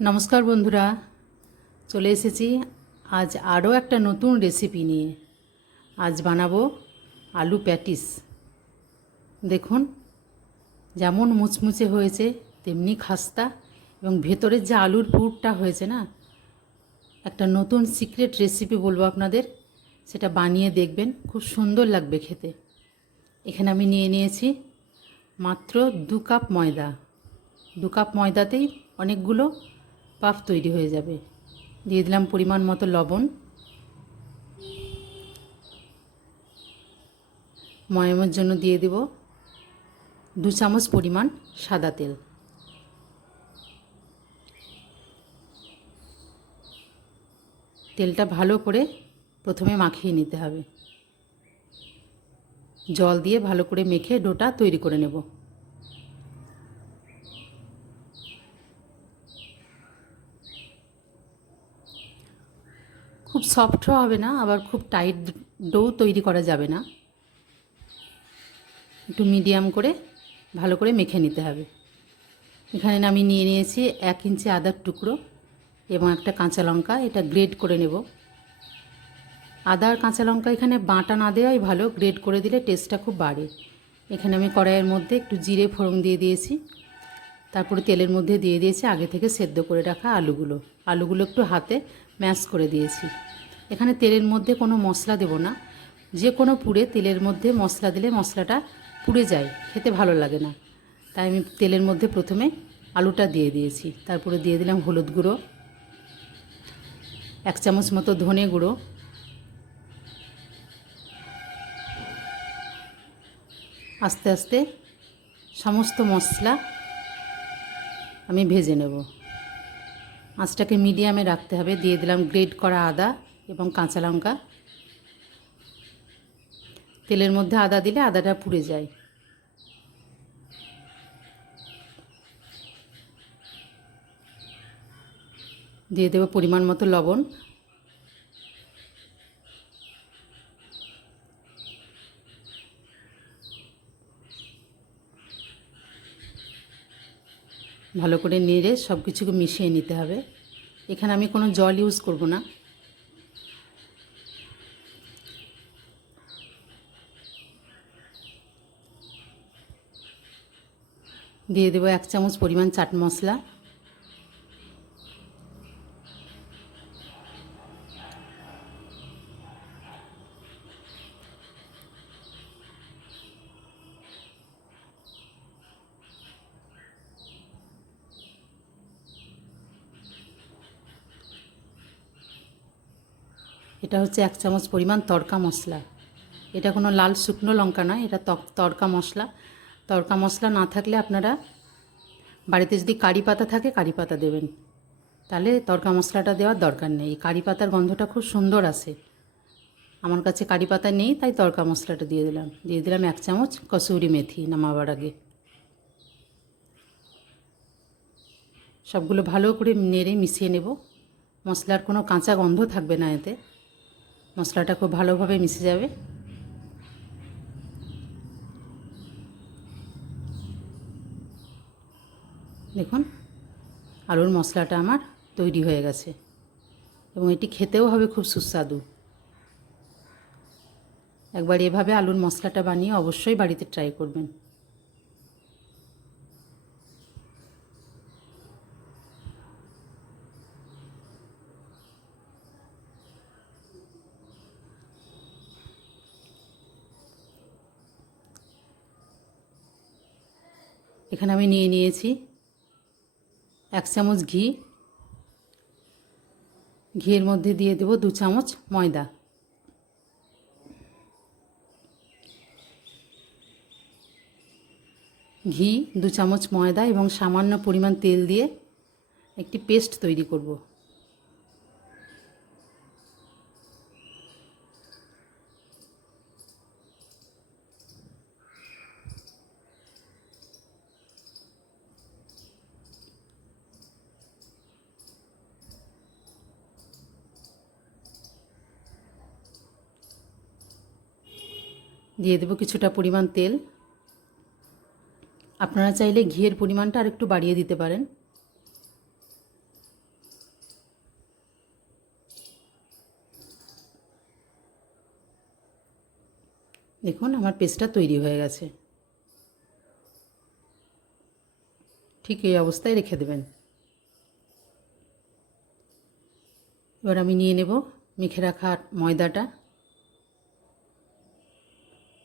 নমস্কার বন্ধুরা, চলে এসেছি আজ আরও একটা নতুন রেসিপি নিয়ে। আজ বানাবো আলু প্যাটিস। দেখুন, যেমন মুচমুচে হয়েছে, তেমনি খাস্তা এবং ভেতরের যে আলুর পুরটা হয়েছে না, একটা নতুন সিক্রেট রেসিপি বলব আপনাদের, সেটা বানিয়ে দেখবেন, খুব সুন্দর লাগবে খেতে। এখানে আমি নিয়ে নিয়েছি মাত্র দু কাপ ময়দা। দু কাপ ময়দাতেই অনেকগুলো পাফ তৈরি হয়ে যাবে। দিয়ে দিলাম পরিমাণ মতো লবণ। ময়মের জন্য দিয়ে দেব দু চামচ পরিমাণ সাদা তেল। তেলটা ভালো করে প্রথমে মাখিয়ে নিতে হবে। জল দিয়ে ভালো করে মেখে ডোটা তৈরি করে নেব। খুব সফটও হবে না, আবার খুব টাইট ডো তৈরি করা যাবে না। একটু মিডিয়াম করে ভালো করে মেখে নিতে হবে। এখানে আমি নিয়ে নিয়েছি এক ইঞ্চি আদার টুকরো এবং একটা কাঁচা লঙ্কা, এটা গ্রেড করে নেব। আদা আর কাঁচা লঙ্কা এখানে বাটা না দেওয়াই ভালো গ্রেড করে দিলে টেস্টটা খুব বাড়ে। এখানে আমি কড়াইয়ের মধ্যে একটু জিরে ফোড়ন দিয়ে দিয়েছি। তারপরে তেলের মধ্যে দিয়ে দিয়েছি, আগে থেকে সেদ্ধ করে রাখা আলুগুলো। আলুগুলো একটু হাতে ম্যাশ করে দিয়েছি। এখানে তেলের মধ্যে কোনো মশলা দেব না। যে কোনো পুড়ে তেলের মধ্যে মশলা দিলে মশলাটা পুড়ে যায়, খেতে ভালো লাগে না। তাই আমি তেলের মধ্যে প্রথমে আলুটা দিয়ে দিয়েছি। তারপরে দিয়ে দিলাম হলুদ গুঁড়ো, এক চামচ মতো ধনে গুঁড়ো, আস্তে আস্তে সমস্ত মশলা আমি ভেজে নেব। মাছটাকে মিডিয়ামে রাখতে হবে। দিয়ে দিলাম গ্রেড করা আদা এবং কাঁচা লঙ্কা। তেলের মধ্যে আদা দিলে আদাটা পুড়ে যায়। দিয়ে দেবো পরিমাণ মতো লবণ। ভালো করে নেড়ে সব কিছুকে মিশিয়ে নিতে হবে। এখানে আমি কোনো জল ইউজ করব না। দিয়ে দেবো এক চামচ পরিমাণ চাট মশলা। এটা হচ্ছে এক চামচ পরিমাণ তড়কা মশলা। এটা কোনো লাল শুকনো লঙ্কা নয়, এটা তড়কা মশলা। তড়কা মশলা না থাকলে আপনারা বাড়িতে যদি কারি পাতা থাকে কারি পাতা দেবেন। তাহলে তড়কা মশলাটা দেওয়ার দরকার নেই। কারি পাতার গন্ধটা খুব সুন্দর আসে। আমার কাছে কারি পাতা নেই, তাই তড়কা মশলাটা দিয়ে দিলাম। দিয়ে দিলাম এক চামচ কসুরি মেথি নামাবার আগে। সবগুলো ভালো করে নেড়ে মিশিয়ে নেব। মশলার কোনো কাঁচা গন্ধ থাকবে না এতে। মশলাটা খুব ভালোভাবে মিশে যাবে। দেখুন, আলুর মশলাটা আমার তৈরি হয়ে গেছে এবং এটি খেতেও হবে খুব সুস্বাদু। একবার এভাবে আলুর মশলাটা বানিয়ে অবশ্যই বাড়িতে ট্রাই করবেন। এখানে আমি নিয়ে নিয়েছি এক চামচ ঘি। ঘিয়ের মধ্যে দিয়ে দেব দু চামচ ময়দা। ঘি, দু চামচ ময়দা এবং সামান্য পরিমাণ তেল দিয়ে একটি পেস্ট তৈরি করব। দিয়ে দেবো কিছুটা পরিমাণ তেল। আপনারা চাইলে ঘিয়ের পরিমাণটা আর একটু বাড়িয়ে দিতে পারেন। দেখুন, আমার পেস্টটা তৈরি হয়ে গেছে। ঠিক এই অবস্থায় রেখে দেবেন। এবার আমি নিয়ে নেব মেখে রাখা ময়দাটা।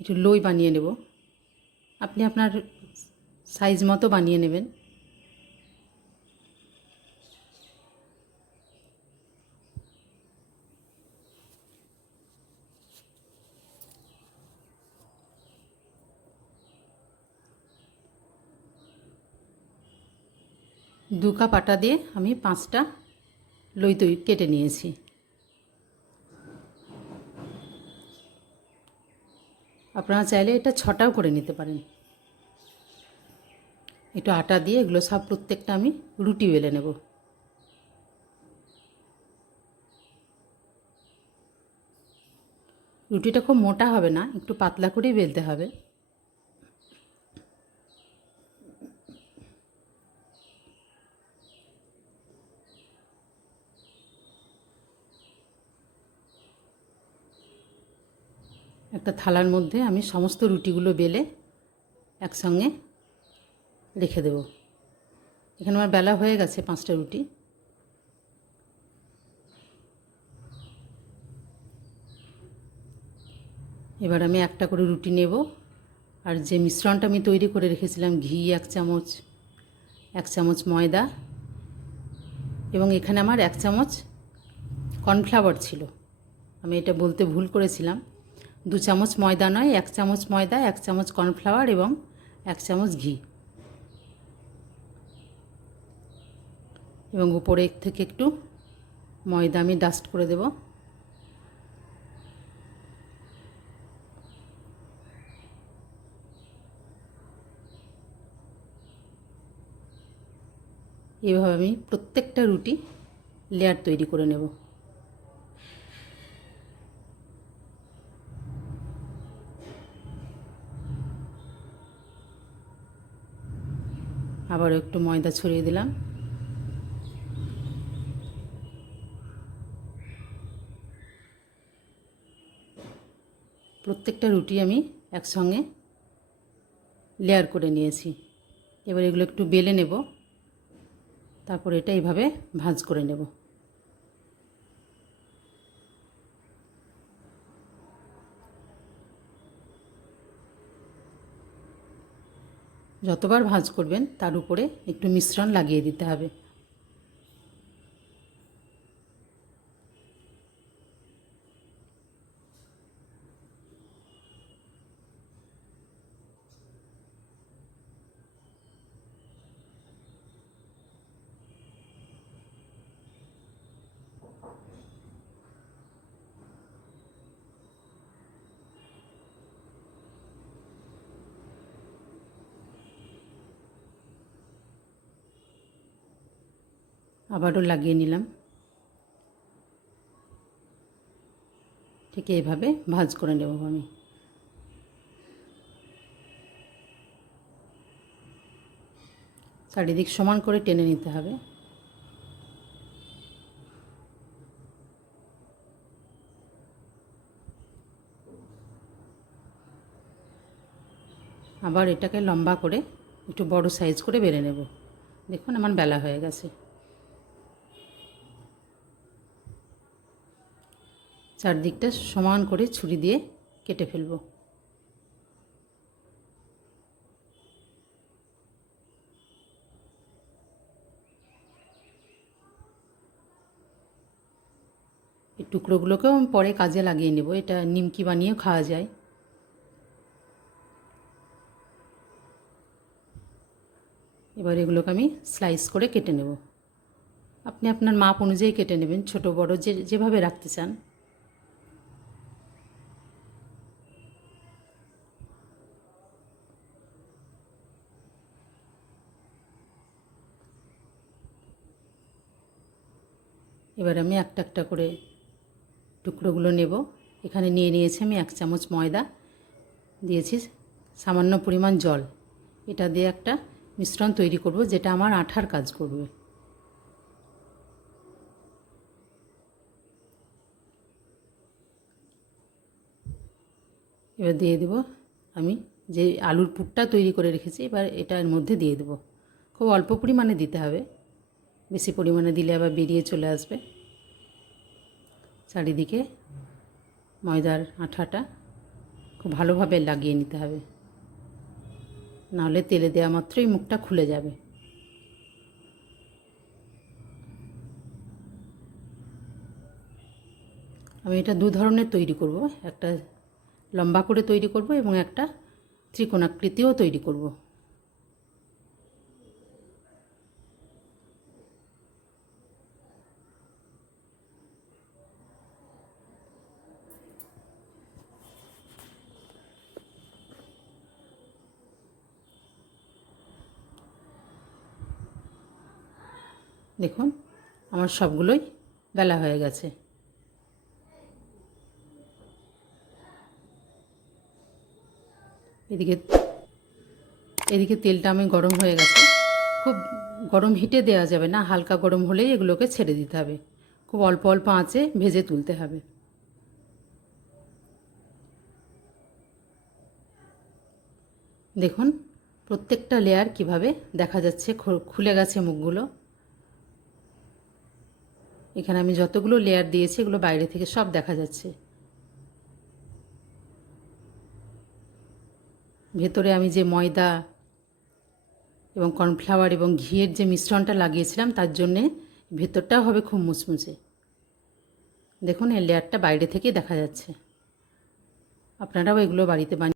একটু লই বানিয়ে নেব। আপনি আপনার সাইজ মতো বানিয়ে নেবেন। দু কাপ আটা দিয়ে আমি পাঁচটা লই তৈরি, কেটে নিয়েছি। আপনারা চাইলে এটা ছটাও করে নিতে পারেন। একটু আটা দিয়ে এগুলো সব প্রত্যেকটা আমি রুটি বেলে নেব। রুটিটা খুব মোটা হবে না, একটু পাতলা করেই বেলতে হবে। একটা থালার মধ্যে আমি সমস্ত রুটিগুলো বেলে একসঙ্গে রেখে দেব। এখানে আমার বেলা হয়ে গেছে পাঁচটা রুটি। এবার আমি একটা করে রুটি নেব। আর যে মিশ্রণটা আমি তৈরি করে রেখেছিলাম, ঘি এক চামচ এক চামচ ময়দা এবং এখানে আমার এক চামচ কর্নফ্লাওয়ার ছিল। আমি এটা বলতে ভুল করেছিলাম। দু চামচ ময়দা নয়, এক চামচ ময়দা, এক চামচ কর্নফ্লাওয়ার এবং এক চামচ ঘি। এবং উপরে থেকে একটু ময়দা আমি ডাস্ট করে দেব। এভাবে আমি প্রত্যেকটা রুটি লেয়ার তৈরি করে নেব। আবারও একটু ময়দা ছড়িয়ে দিলাম। প্রত্যেকটা রুটি আমি একসঙ্গে লেয়ার করে নিয়েছি। এবার এগুলো একটু বেলে নেব। তারপর এটা এইভাবে ভাঁজ করে নেব। যতবার ভাঁজ করবেন তার উপরে একটু মিশ্রণ লাগিয়ে দিতে হবে। আবারও লাগিয়ে নিলাম। ঠিক এইভাবে ভাজ করে নেব আমি। চারিদিক সমান করে টেনে নিতে হবে। আবার এটাকে লম্বা করে একটু বড় সাইজ করে বেড়ে নেব। দেখুন আমার বেলা হয়ে গেছে। চারদিকটা সমান করে ছুরি দিয়ে কেটে ফেলব। এই টুকরোগুলোকেও আমি পরে কাজে লাগিয়ে নেব, এটা নিমকি বানিয়েও খাওয়া যায়। এবার এগুলোকে আমি স্লাইস করে কেটে নেব। আপনি আপনার মাপ অনুযায়ী কেটে নেবেন, ছোট বড় যে যেভাবে রাখতে চান। এবার আমি একটা একটা করে টুকরোগুলো নেব। এখানে নিয়ে নিয়েছি আমি এক চামচ ময়দা, দিয়েছি সামান্য পরিমাণ জল। এটা দিয়ে একটা মিশ্রণ তৈরি করব যেটা আমার আঠার কাজ করবে। এবার দিয়ে দেব আমি যে আলুর পুরটা তৈরি করে রেখেছি, এবার এটা এর মধ্যে দিয়ে দেবো। খুব অল্প পরিমাণে দিতে হবে। বেশি পরিমাণে দিলে আবার বেরিয়ে চলে আসবে। চারিদিকে ময়দার আঠাটা খুব ভালোভাবে লাগিয়ে নিতে হবে। নাহলে তেলে দেওয়া মাত্রই মুখটা খুলে যাবে। আমি এটা দু ধরনের তৈরি করব। একটা লম্বা করে তৈরি করব এবং একটা ত্রিকোণাকৃতিও তৈরি করব। দেখুন, আমার সবগুলোই বেলা হয়ে গেছে। এদিকে এদিকে তেলটা আমি গরম হয়ে গেছে। খুব গরম হিটে দেওয়া যাবে না, হালকা গরম হলেই এগুলোকে ছেড়ে দিতে হবে। খুব অল্প অল্প আঁচে ভেজে তুলতে হবে। দেখুন, প্রত্যেকটা লেয়ার কীভাবে দেখা যাচ্ছে খুলে গেছে মুখগুলো। এখানে আমি যতগুলো লেয়ার দিয়েছি, এগুলো বাইরে থেকে সব দেখা যাচ্ছে। ভেতরে আমি যে ময়দা এবং কর্নফ্লাওয়ার এবং ঘিয়ের যে মিশ্রণটা লাগিয়েছিলাম, তার জন্যে ভেতরটাও হবে খুব মুচমুচে। দেখুন, এই লেয়ারটা বাইরে থেকে দেখা যাচ্ছে। আপনারাও এগুলো বাড়িতে বানিয়ে